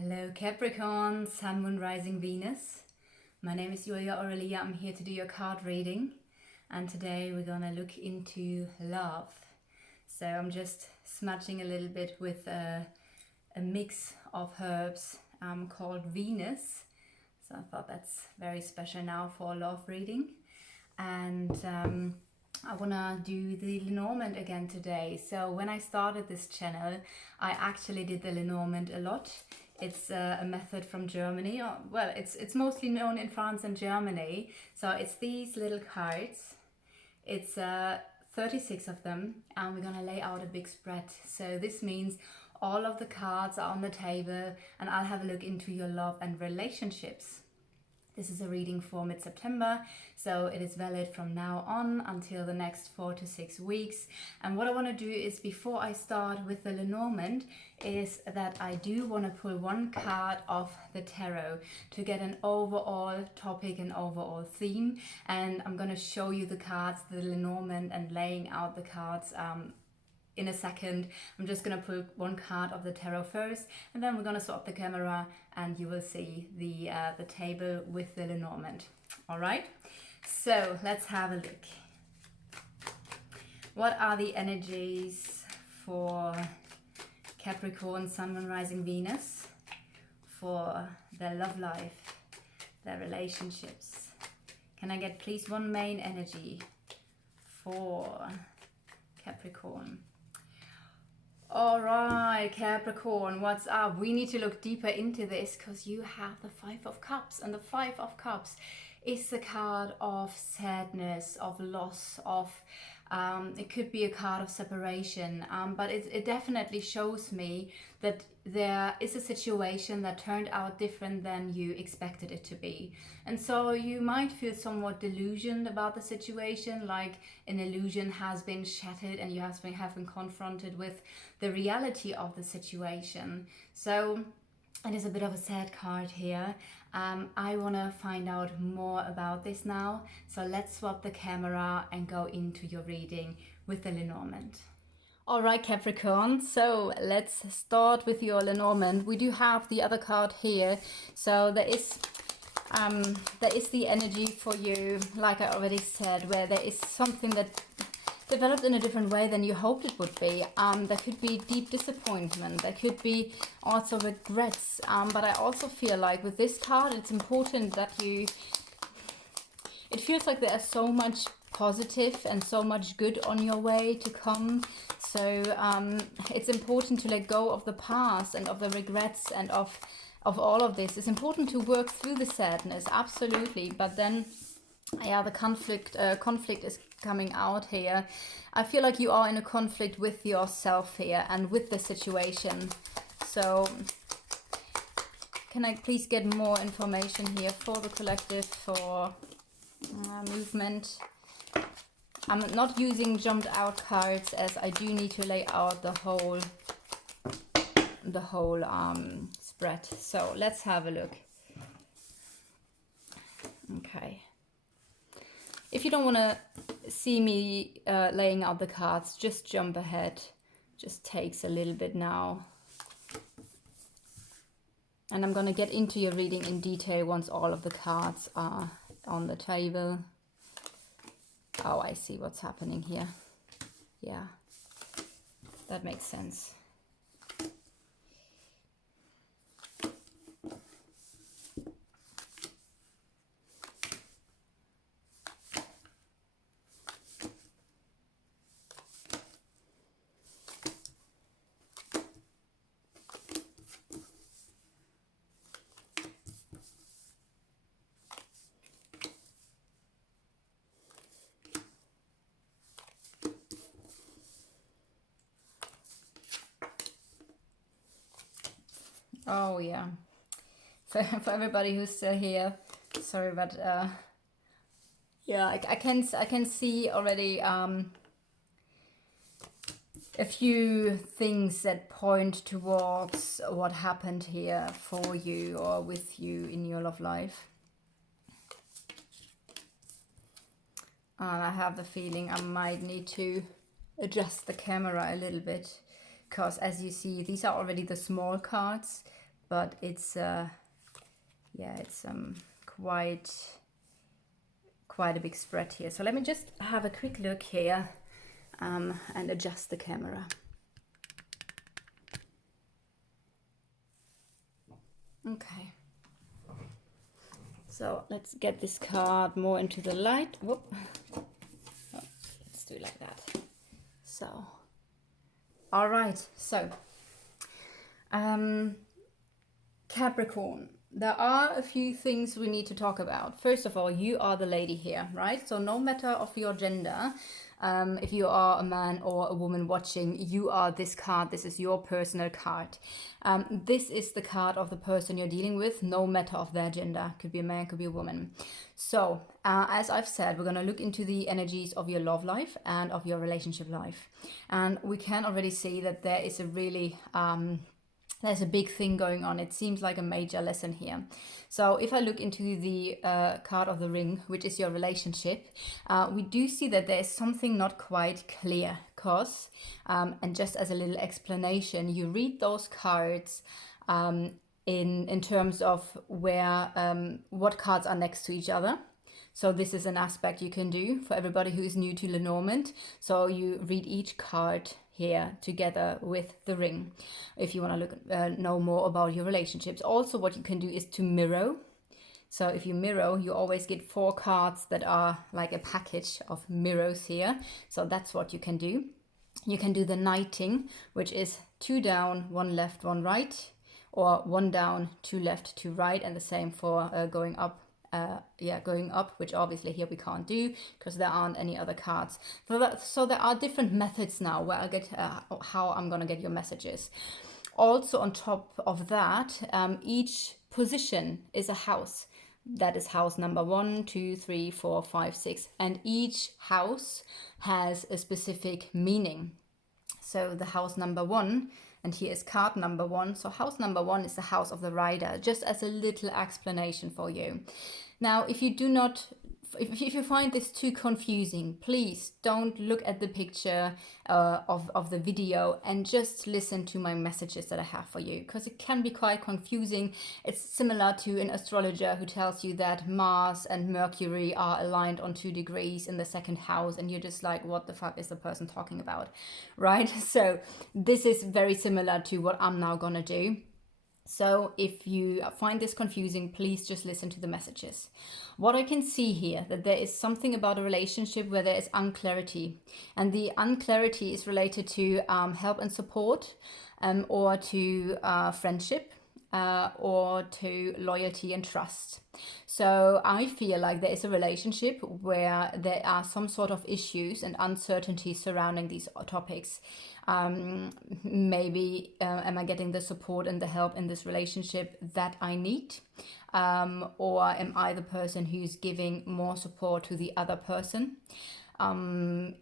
Hello Capricorn, Sun, Moon, Rising, Venus. My name is Julia Aurelia. I'm here to do your card reading, and today we're gonna look into love. So I'm just smudging a little bit with a mix of herbs called Venus. So I thought that's very special now for a love reading. And I wanna do the Lenormand again today. So when I started this channel, I actually did the Lenormand a lot. It's a method from Germany. Well, it's mostly known in France and Germany. So it's these little cards. It's 36 of them, and we're gonna lay out a big spread. So this means all of the cards are on the table, and I'll have a look into your love and relationships. This is a reading for mid-September, so it is valid from now on until the next 4 to 6 weeks. And what I want to do is, before I start with the Lenormand, is that I do want to pull one card of the tarot to get an overall topic and overall theme. And I'm going to show you the cards, the Lenormand, and laying out the cards in a second. I'm just gonna pull one card of the tarot first, and then we're gonna swap the camera and you will see the table with the Lenormand. All right, so let's have a look. What are the energies for Capricorn, Sun, Moon, Rising, Venus, for their love life, their relationships? Can I get please one main energy for Capricorn? All right, Capricorn, what's up? We need to look deeper into this because you have the Five of Cups, and the Five of Cups is the card of sadness, of loss, of it could be a card of separation, but it definitely shows me that there is a situation that turned out different than you expected it to be. And so you might feel somewhat delusioned about the situation, like an illusion has been shattered and you have been confronted with the reality of the situation. So it is a bit of a sad card here. I want to find out more about this now. So let's swap the camera and go into your reading with the Lenormand. All right, Capricorn, so let's start with your Lenormand. We do have the other card here. So there is the energy for you, like I already said, where there is something that developed in a different way than you hoped it would be. There could be deep disappointment. There could be also regrets. But I also feel like with this card, it's important that it feels like there's so much positive and so much good on your way to come. So it's important to let go of the past and of the regrets and of all of this. It's important to work through the sadness, absolutely. But then, yeah, the conflict is coming out here. I feel like you are in a conflict with yourself here and with the situation. So can I please get more information here for the collective, for movement? I'm not using jumped out cards, as I do need to lay out the whole spread. So let's have a look. Okay. If you don't want to see me laying out the cards, just jump ahead. Just takes a little bit now. And I'm going to get into your reading in detail once all of the cards are on the table. Oh, I see what's happening here. Yeah, that makes sense. Oh yeah, for everybody who's still here, sorry, but yeah, I can see already a few things that point towards what happened here for you or with you in your love life. And I have the feeling I might need to adjust the camera a little bit, because as you see, these are already the small cards. but it's yeah, it's quite a big spread here. So let me just have a quick look here and adjust the camera. Okay, so let's get this card more into the light. Whoop. Oh, let's do it like that. So, all right, so Capricorn, there are a few things we need to talk about. First of all, you are the lady here, right? So no matter of your gender, if you are a man or a woman watching, you are this card. This is your personal card. This is the card of the person you're dealing with, no matter of their gender. Could be a man, could be a woman. So as I've said, we're going to look into the energies of your love life and of your relationship life. And we can already see that there is a really... there's a big thing going on. It seems like a major lesson here. So if I look into the card of the ring, which is your relationship, we do see that there's something not quite clear. Because, and just as a little explanation, you read those cards in terms of where what cards are next to each other. So this is an aspect you can do for everybody who is new to Lenormand. So you read each card here together with the ring if you want to look know more about your relationships. Also, what you can do is to mirror. So if you mirror, you always get 4 cards that are like a package of mirrors here. So that's what you can do. You can do the knighting, which is 2 down, 1 left, 1 right, or 1 down, 2 left, 2 right, and the same for going up. Going up, which obviously here we can't do because there aren't any other cards. So there are different methods now where I'll get how I'm gonna get your messages. Also on top of that, each position is a house. That is house number 1, 2, 3, 4, 5, 6, and each house has a specific meaning. So the house number 1, and here is card number 1. So house number 1 is the house of the rider, just as a little explanation for you. Now, if you do not, if you find this too confusing, please don't look at the picture of the video and just listen to my messages that I have for you, because it can be quite confusing. It's similar to an astrologer who tells you that Mars and Mercury are aligned on 2 degrees in the 2nd house, and you're just like, what the fuck is the person talking about, right? So this is very similar to what I'm now gonna do. So if you find this confusing, please just listen to the messages. What I can see here, that there is something about a relationship where there is unclarity. And the unclarity is related to help and support, or to friendship, or to loyalty and trust. So I feel like there is a relationship where there are some sort of issues and uncertainty surrounding these topics. Maybe am I getting the support and the help in this relationship that I need? Or am I the person who's giving more support to the other person?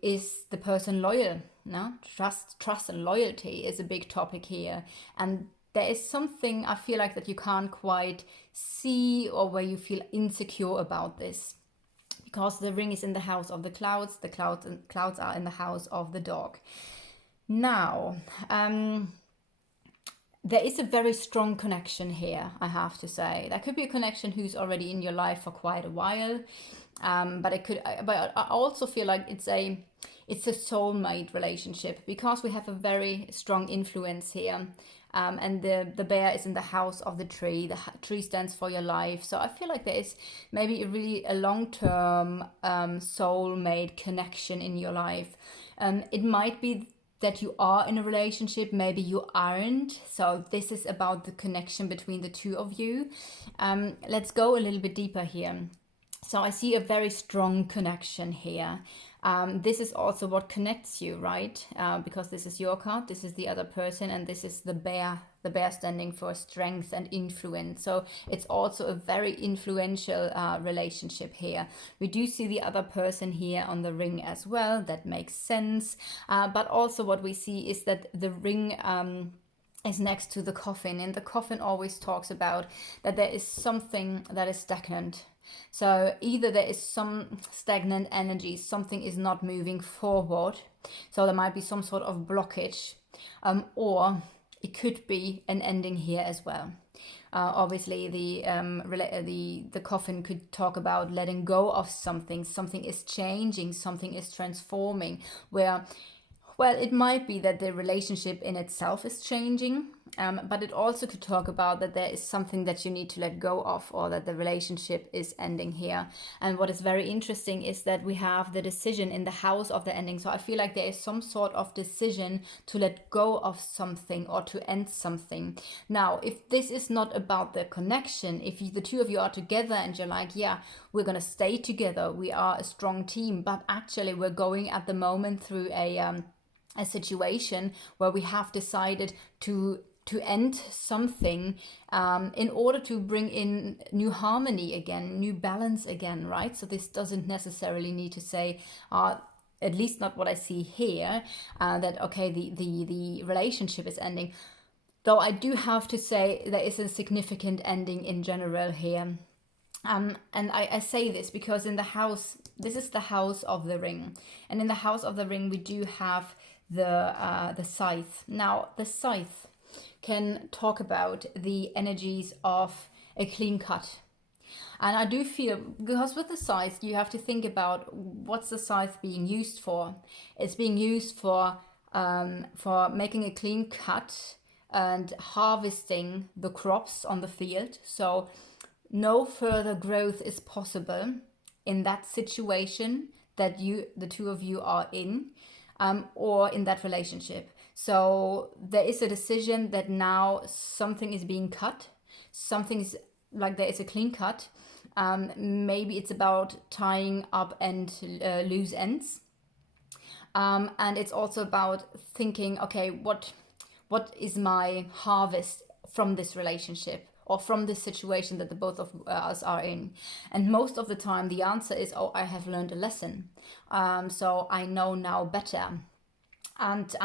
Is the person loyal? No? Trust and loyalty is a big topic here. And there is something I feel like that you can't quite see, or where you feel insecure about this. Because the ring is in the house of the clouds are in the house of the dog. Now, there is a very strong connection here, I have to say. That could be a connection who's already in your life for quite a while, but I also feel like it's a soulmate relationship, because we have a very strong influence here. And the bear is in the house of the tree. The tree stands for your life. So I feel like there is maybe a long-term soulmate connection in your life. It might be that you are in a relationship, maybe you aren't. So this is about the connection between the two of you. Let's go a little bit deeper here. So I see a very strong connection here. This is also what connects you, right? Because this is your card, this is the other person, and this is the bear standing for strength and influence. So it's also a very influential relationship here. We do see the other person here on the ring as well. That makes sense. But also what we see is that the ring is next to the coffin, and the coffin always talks about that there is something that is stagnant. So either there is some stagnant energy, something is not moving forward, so there might be some sort of blockage, or it could be an ending here as well. Obviously, the coffin could talk about letting go of something. Something is changing, something is transforming. Where, well, it might be that the relationship in itself is changing, but it also could talk about that there is something that you need to let go of, or that the relationship is ending here. And what is very interesting is that we have the decision in the house of the ending. So I feel like there is some sort of decision to let go of something or to end something. Now, if this is not about the connection, if the two of you are together and you're like, yeah, we're going to stay together, we are a strong team, but actually we're going at the moment through a situation where we have decided to end something in order to bring in new harmony again, new balance again, right? So this doesn't necessarily need to say, at least not what I see here, that okay, the relationship is ending. Though I do have to say there is a significant ending in general here. And I say this because in the house, this is the house of the ring. And in the house of the ring, we do have the scythe. Now, the scythe can talk about the energies of a clean cut. And I do feel, because with the scythe, you have to think about what's the scythe being used for. It's being used for making a clean cut and harvesting the crops on the field. So no further growth is possible in that situation that the two of you are in, or in that relationship. So there is a decision that now something is being cut. Something is like there is a clean cut. Maybe it's about tying up and loose ends. And it's also about thinking, okay, what is my harvest from this relationship or from this situation that the both of us are in? And most of the time the answer is, oh, I have learned a lesson. So I know now better. And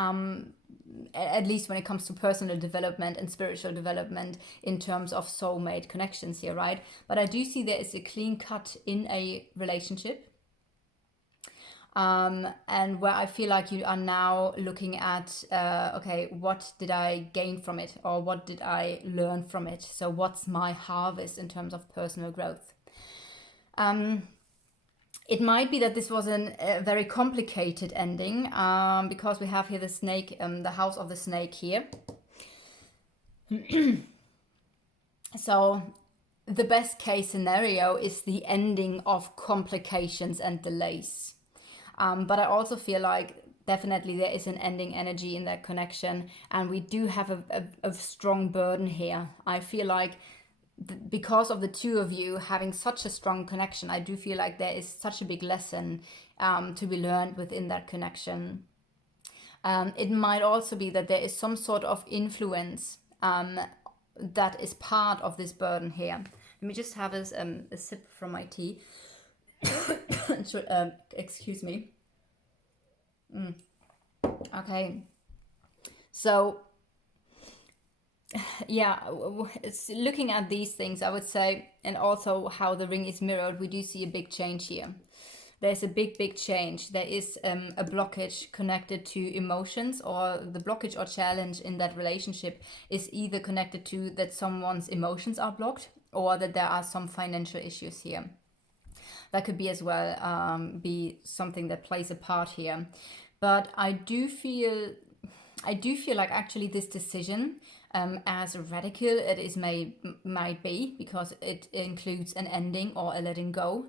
at least when it comes to personal development and spiritual development in terms of soulmate connections here, right? But I do see there is a clean cut in a relationship. And where I feel like you are now looking at, okay, what did I gain from it? Or what did I learn from it? So what's my harvest in terms of personal growth? It might be that this was a very complicated ending, because we have here the snake, the house of the snake here. So the best case scenario is the ending of complications and delays. But I also feel like definitely there is an ending energy in that connection, and we do have a strong burden here. I feel like because of the two of you having such a strong connection, I do feel like there is such a big lesson to be learned within that connection. It might also be that there is some sort of influence that is part of this burden here. Let me just have a sip from my tea. Excuse me. Okay. So yeah, looking at these things, I would say, and also how the ring is mirrored, we do see a big change here. There's a big change. There is a blockage connected to emotions, or the blockage or challenge in that relationship is either connected to that someone's emotions are blocked, or that there are some financial issues here. That could be as well be something that plays a part here. But I do feel like actually this decision, as radical it is might be, because it includes an ending or a letting go,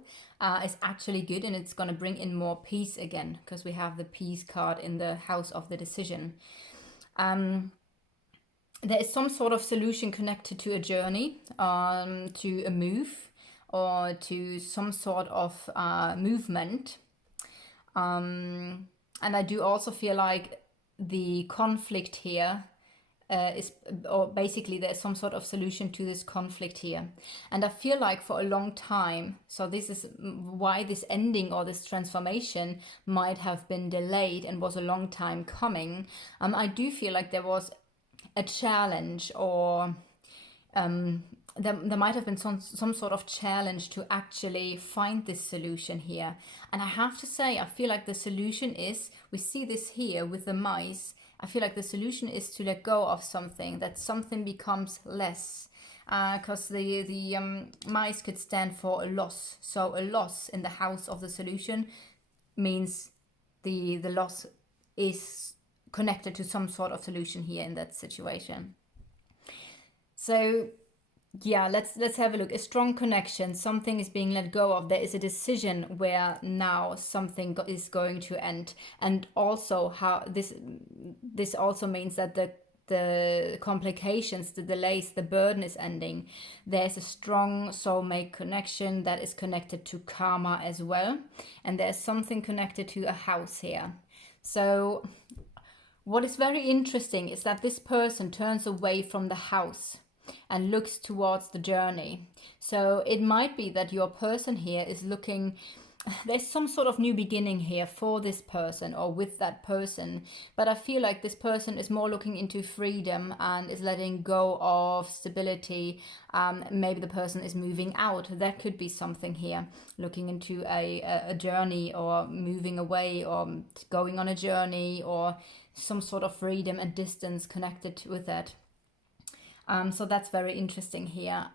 is actually good, and it's going to bring in more peace again, because we have the peace card in the house of the decision. There is some sort of solution connected to a journey, to a move, or to some sort of movement. And I do also feel like the conflict here is, or basically there's some sort of solution to this conflict here. And I feel like for a long time, so this is why this ending or this transformation might have been delayed and was a long time coming. I do feel like there was a challenge, or there might have been some sort of challenge to actually find this solution here. And I have to say, I feel like the solution is, we see this here with the mice, I feel like the solution is to let go of something, that something becomes less. Because the mice could stand for a loss. So a loss in the house of the solution means the loss is connected to some sort of solution here in that situation. So yeah, let's have a look. A strong connection, something is being let go of. There is a decision where now something is going to end, and also how this also means that the complications, the delays, the burden is ending. There's a strong soulmate connection that is connected to karma as well, and there's something connected to a house here. So what is very interesting is that this person turns away from the house and looks towards the journey. So it might be that your person here is looking, there's some sort of new beginning here for this person or with that person, but I feel like this person is more looking into freedom and is letting go of stability. Maybe the person is moving out. That could be something here, looking into a journey or moving away or going on a journey or some sort of freedom and distance connected with that. So that's very interesting here.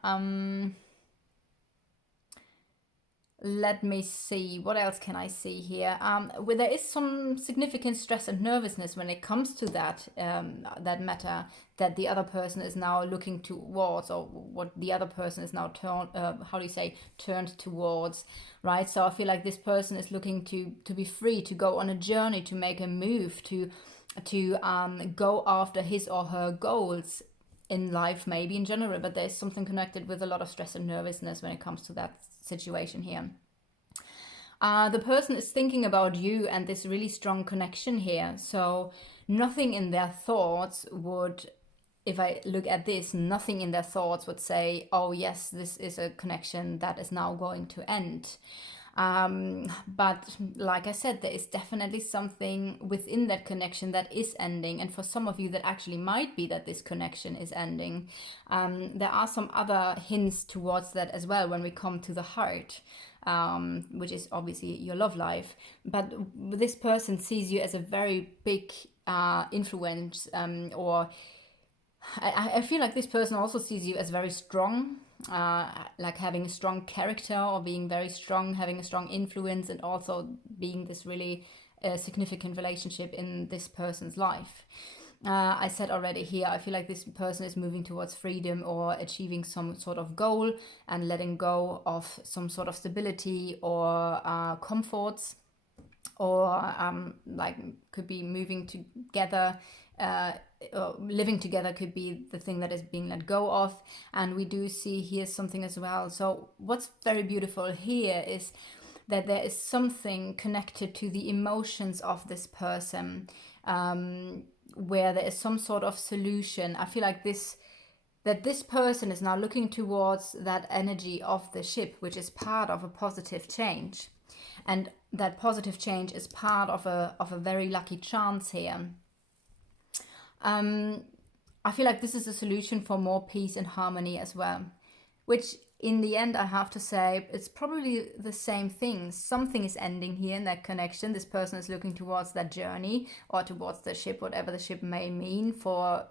Let me see, what else can I see here? Where there is some significant stress and nervousness when it comes to that that matter that the other person is now looking towards, or what the other person is now turned towards, right? So I feel like this person is looking to be free, to go on a journey, to make a move, to go after his or her goals in life, maybe in general, but there's something connected with a lot of stress and nervousness when it comes to that situation here. The person is thinking about you and this really strong connection here. So nothing in their thoughts would, if I look at this, nothing in their thoughts would say, oh yes, this is a connection that is now going to end. But like I said, there is definitely something within that connection that is ending. And for some of you, that actually might be that this connection is ending. There are some other hints towards that as well when we come to the heart, which is obviously your love life. But this person sees you as a very big influence, or I feel like this person also sees you as very strong, like having a strong character or being very strong, having a strong influence, and also being this really significant relationship in this person's life. I said already here, I feel like this person is moving towards freedom or achieving some sort of goal and letting go of some sort of stability or comforts, or like could be moving together. Living together could be the thing that is being let go of. And we do see here something as well. So what's very beautiful here is that there is something connected to the emotions of this person, where there is some sort of solution. I feel like this person is now looking towards that energy of the ship, which is part of a positive change, and that positive change is part of a very lucky chance here. I feel like this is a solution for more peace and harmony as well, which in the end, I have to say, it's probably the same thing. Something is ending here in that connection. This person is looking towards that journey or towards the ship, whatever the ship may mean for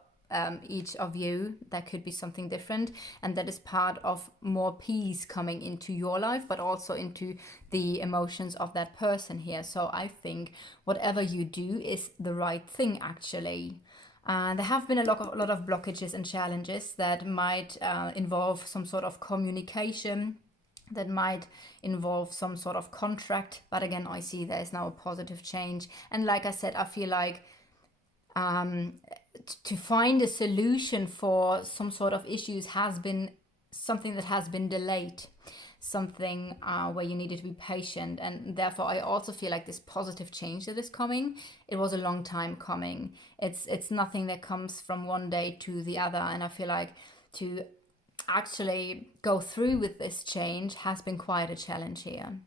each of you. That could be something different, and that is part of more peace coming into your life, but also into the emotions of that person here. So I think whatever you do is the right thing, actually. There have been a lot of blockages and challenges that might involve some sort of communication, that might involve some sort of contract. But again, I see there is now a positive change. And like I said, I feel like to find a solution for some sort of issues has been something that has been delayed. Something where you needed to be patient, and therefore I also feel like this positive change that is coming, it was a long time coming. It's nothing that comes from one day to the other, and I feel like to actually go through with this change has been quite a challenge here.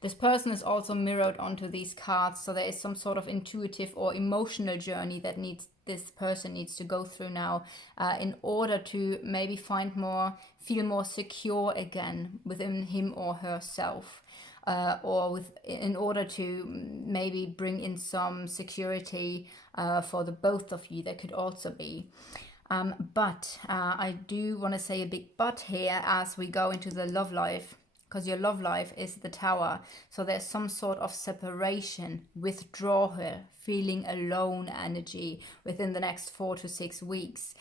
This person is also mirrored onto these cards, so there is some sort of intuitive or emotional journey that this person needs to go through now in order to maybe feel more secure again within him or herself. or in order to maybe bring in some security for the both of you. That could also be. But I do want to say a big but here as we go into the love life, because your love life is the Tower. So there's some sort of separation, withdrawal, feeling alone energy within the next 4 to 6 weeks.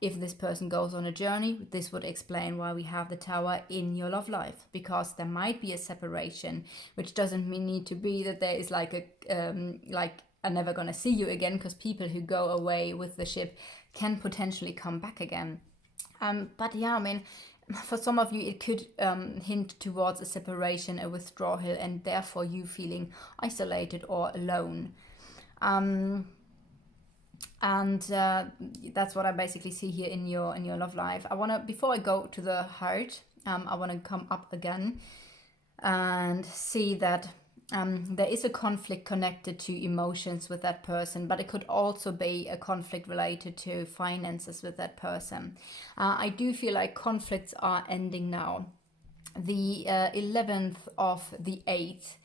If this person goes on a journey, this would explain why we have the Tower in your love life, because there might be a separation, which doesn't need to be that there is like I'm never gonna see you again, because people who go away with the ship can potentially come back again. But yeah, I mean, for some of you, it could hint towards a separation, a withdrawal, and therefore you feeling isolated or alone. That's what I basically see here in your love life. I want to, before I go to the heart, I want to come up again and see that there is a conflict connected to emotions with that person, but it could also be a conflict related to finances with that person. I do feel like conflicts are ending now. The 11th of the 8th,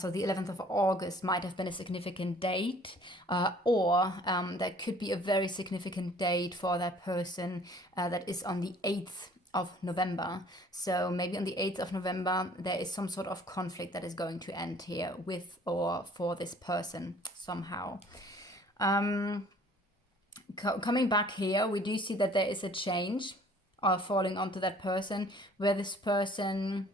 so the 11th of August might have been a significant date, or that could be a very significant date for that person that is on the 8th of November. So maybe on the 8th of November there is some sort of conflict that is going to end here with or for this person somehow. Coming back here, we do see that there is a change falling onto that person, where this person,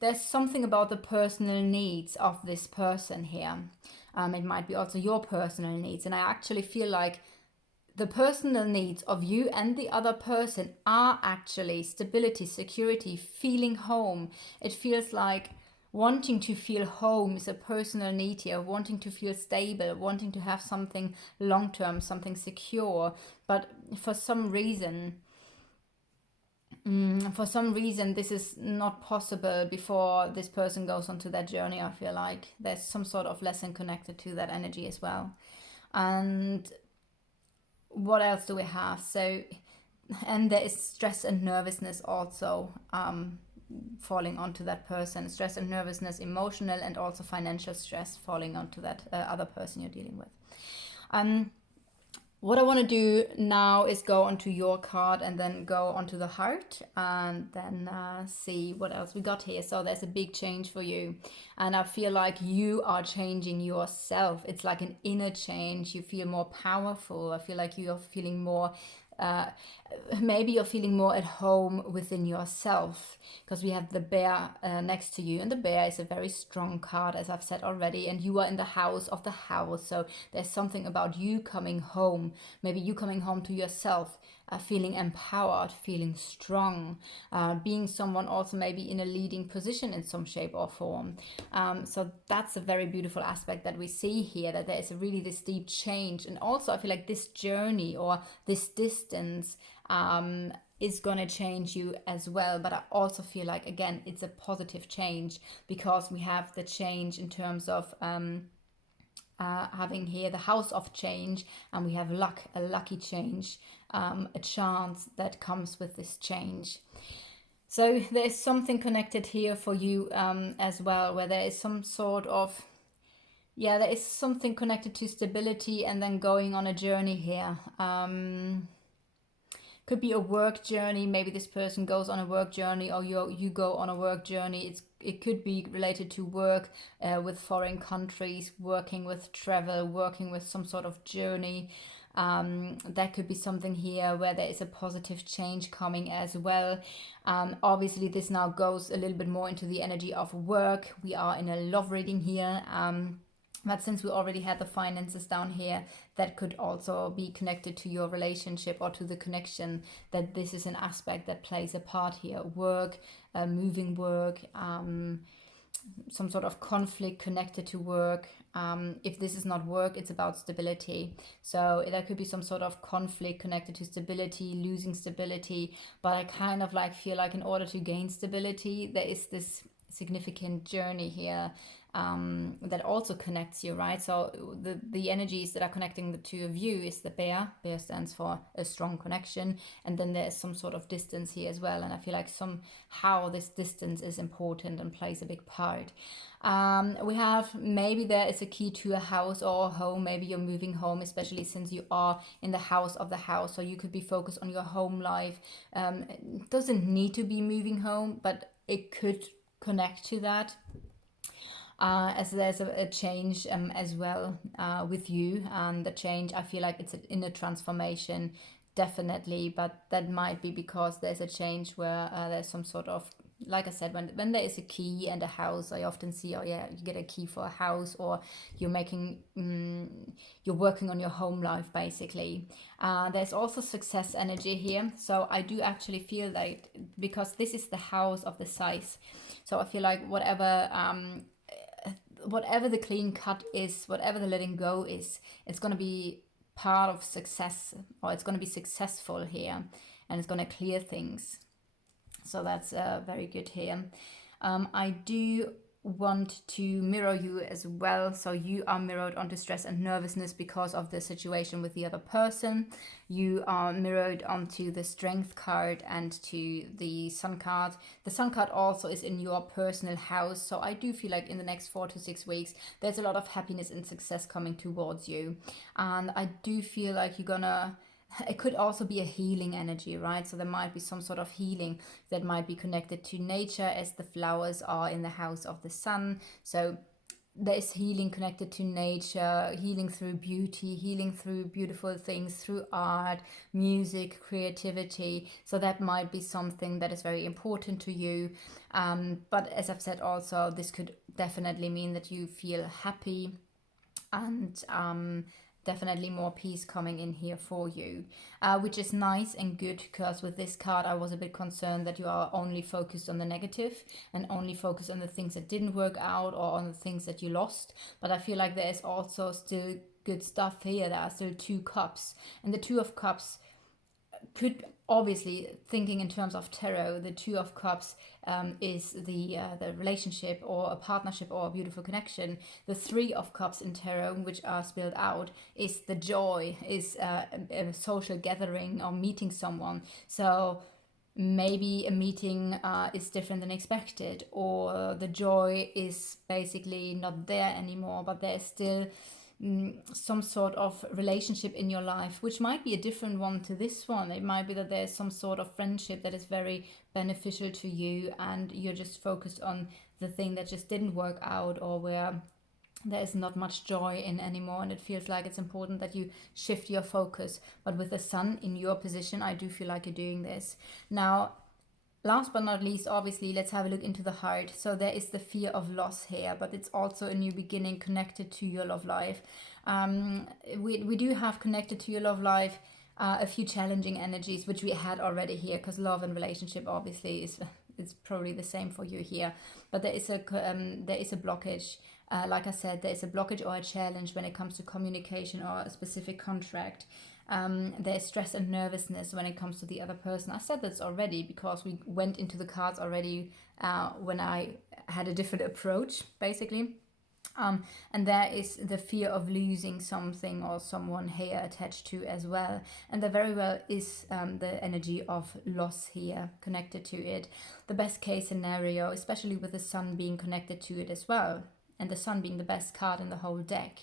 there's something about the personal needs of this person here. It might be also your personal needs, and I actually feel like the personal needs of you and the other person are actually stability, security, feeling home. It feels like wanting to feel home is a personal need here, wanting to feel stable, wanting to have something long-term, something secure. But for some reason, this is not possible before this person goes onto that journey. I feel like there's some sort of lesson connected to that energy as well. And what else do we have? So, and there is stress and nervousness also falling onto that person. Stress and nervousness, emotional and also financial stress falling onto that other person you're dealing with. What I want to do now is go onto your card and then go onto the heart, and then see what else we got here. So there's a big change for you, and I feel like you are changing yourself. It's like an inner change. You feel more powerful. I feel like you are feeling more maybe you're feeling more at home within yourself, because we have the bear next to you, and the bear is a very strong card, as I've said already, and you are in the house of the house. So there's something about you coming home, maybe you coming home to yourself, feeling empowered, feeling strong, being someone also maybe in a leading position in some shape or form. So that's a very beautiful aspect that we see here, that there is really this deep change. And also I feel like this journey or this distance is gonna change you as well. But I also feel like, again, it's a positive change, because we have the change in terms of having here the house of change, and we have luck, a lucky change, a chance that comes with this change. So there's something connected here for you as well, where there is some sort of, there is something connected to stability and then going on a journey here. Could be a work journey. Maybe this person goes on a work journey, or you go on a work journey. It could be related to work with foreign countries, working with travel, working with some sort of journey. That could be something here where there is a positive change coming as well. Obviously this now goes a little bit more into the energy of work. We are in a love reading here. But since we already had the finances down here, that could also be connected to your relationship or to the connection, that this is an aspect that plays a part here. Work, moving work, some sort of conflict connected to work. If this is not work, it's about stability. So there could be some sort of conflict connected to stability, losing stability. But I kind of like feel like in order to gain stability, there is this significant journey here that also connects you, right? So the energies that are connecting the two of you is the bear. Bear stands for a strong connection, and then there's some sort of distance here as well. And I feel like somehow this distance is important and plays a big part. We have, maybe there is a key to a house or a home. Maybe you're moving home, especially since you are in the house of the house. So you could be focused on your home life. It doesn't need to be moving home, but it could connect to that. As there's a change as well with you, and the change, I feel like it's an inner transformation, definitely, but that might be because there's a change where there's some sort of, like I said, when there is a key and a house, I often see, oh yeah, you get a key for a house, or you're you're working on your home life, basically. There's also success energy here, so I do actually feel like, because this is the house of the size, so I feel like whatever the clean cut is, whatever the letting go is, it's going to be part of success, or it's going to be successful here, and it's going to clear things. So that's very good here. I do want to mirror you as well. So you are mirrored onto stress and nervousness because of the situation with the other person. You are mirrored onto the strength card and to the sun card. The sun card also is in your personal house. So I do feel like in the next 4 to 6 weeks, there's a lot of happiness and success coming towards you. And I do feel like it could also be a healing energy, right? So there might be some sort of healing that might be connected to nature, as the flowers are in the house of the sun. So there is healing connected to nature, healing through beauty, healing through beautiful things, through art, music, creativity. So that might be something that is very important to you. But as I've said also, this could definitely mean that you feel happy, and definitely more peace coming in here for you, which is nice and good, because with this card I was a bit concerned that you are only focused on the negative and only focused on the things that didn't work out, or on the things that you lost. But I feel like there is also still good stuff here. There are still 2 cups, and the 2 of cups could, obviously, thinking in terms of tarot, the 2 of cups is the relationship or a partnership or a beautiful connection. The 3 of cups in tarot, which are spelled out, is the joy, is a social gathering or meeting someone. So maybe a meeting is different than expected, or the joy is basically not there anymore, but there's still some sort of relationship in your life, which might be a different one to this one. It might be that there's some sort of friendship that is very beneficial to you, and you're just focused on the thing that just didn't work out, or where there is not much joy in anymore, and it feels like it's important that you shift your focus. But with the sun in your position, I do feel like you're doing this. Now, last but not least, obviously, let's have a look into the heart. So there is the fear of loss here, but it's also a new beginning connected to your love life. We do have connected to your love life a few challenging energies, which we had already here, because love and relationship obviously it's probably the same for you here. But there is a blockage. Like I said, there is a blockage or a challenge when it comes to communication or a specific contract. There's stress and nervousness when it comes to the other person. I said this already because we went into the cards already when I had a different approach, basically. And there is the fear of losing something or someone here attached to as well. And there very well is the energy of loss here connected to it. The best case scenario, especially with the sun being connected to it as well, and the sun being the best card in the whole deck,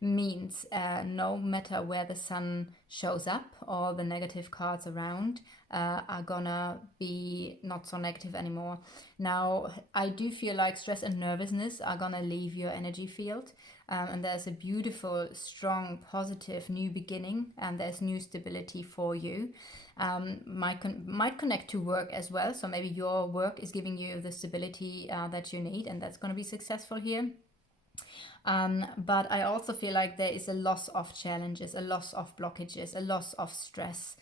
means no matter where the sun shows up, all the negative cards around are gonna be not so negative anymore. Now, I do feel like stress and nervousness are gonna leave your energy field, and there's a beautiful, strong, positive new beginning, and there's new stability for you. Might connect to work as well, so maybe your work is giving you the stability that you need, and that's going to be successful here. But I also feel like there is a loss of challenges, a loss of blockages, a loss of stress.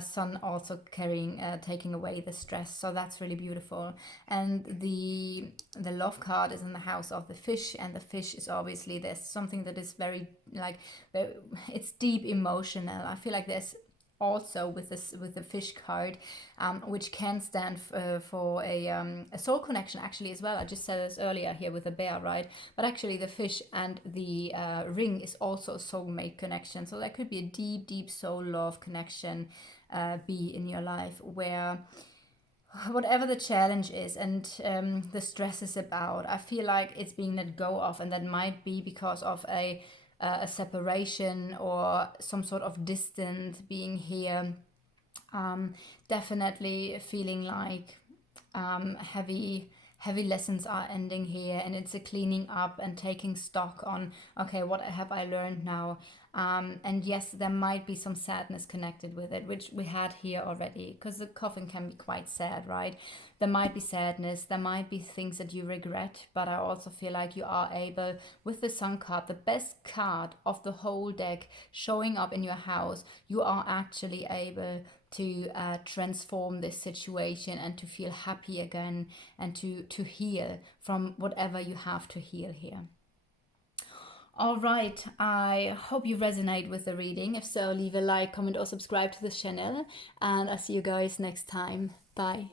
Sun also taking away the stress, so that's really beautiful. And the love card is in the house of the fish, and the fish is obviously, there's something that is very it's deep emotional. I feel like there's also with this, with the fish card, which can stand for a soul connection actually as well. I just said this earlier here with the bear, right? But actually the fish and the ring is also a soulmate connection. So there could be a deep, deep soul love connection be in your life, where whatever the challenge is and the stress is about, I feel like it's being let go of, and that might be because of a separation or some sort of distance being here. Definitely feeling like heavy lessons are ending here, and it's a cleaning up and taking stock on, okay, what have I learned now? And yes, there might be some sadness connected with it, which we had here already, because the coffin can be quite sad, right? There might be sadness, there might be things that you regret, but I also feel like you are able, with the Sun card, the best card of the whole deck, showing up in your house, you are actually able to transform this situation and to feel happy again, and to heal from whatever you have to heal here. All right, I hope you resonate with the reading. If so, leave a like, comment, or subscribe to this channel, and I'll see you guys next time. Bye.